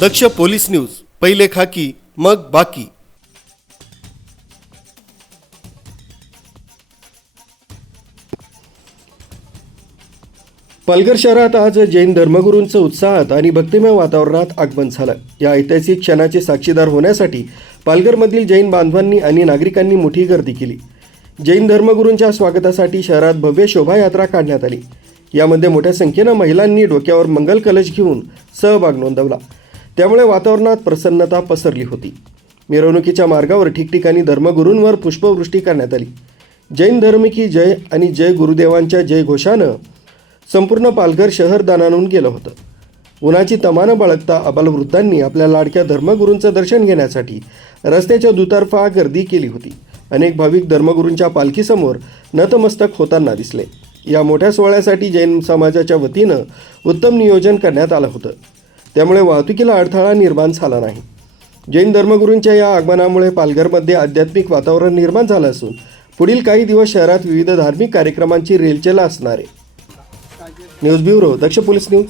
दक्ष police news, पहिले खाकी मग बाकी। पालघर शहरात आज जैन धर्मगुरूंचं उत्साहात आणि भक्तिमय वातावरणात आगमन झालं। या ऐतिहासिक क्षणाचे साक्षीदार होण्यासाठी पालघरमधील जैन बांधवांनी आणि नागरिकांनी मोठी गर्दी केली। जैन धर्मगुरूंच्या स्वागतासाठी शहरात भव्य शोभायात्रा काढण्यात आली। यामध्ये मोठ्या संख्येने महिलांनी डोक्यावर मंगल कलश घेऊन सहभाग नोंदवला, त्यामुळे वातावरणात प्रसन्नता पसरली होती। मिरवणुकीच्या मार्गावर ठिकठिकाणी धर्मगुरूंवर पुष्पवृष्टी करण्यात आली। जैन धर्म की जय आणि जय गुरुदेवांच्या जय घोषानं संपूर्ण पालघर शहर दाणानून गेलं होतं। उन्हाची तमानं बाळगता आबालवृद्धांनी आपल्या लाडक्या धर्मगुरूंचं दर्शन घेण्यासाठी रस्त्याच्या दुतर्फा गर्दी केली होती। अनेक भाविक धर्मगुरूंच्या पालखीसमोर नतमस्तक होताना दिसले। या मोठ्या सोहळ्यासाठी जैन समाजाच्या वतीनं उत्तम नियोजन करण्यात आलं होतं, त्यामुळे वाहतुकीला अडथळा निर्माण झाला नाही। जैन धर्मगुरूंच्या या आगमनामुळे पालघरमध्ये आध्यात्मिक वातावरण निर्माण झालं असून पुढील काही दिवस शहरात विविध धार्मिक कार्यक्रमांची रेलचेल असणार आहे। न्यूज ब्युरो, दक्ष पोलीस न्यूज।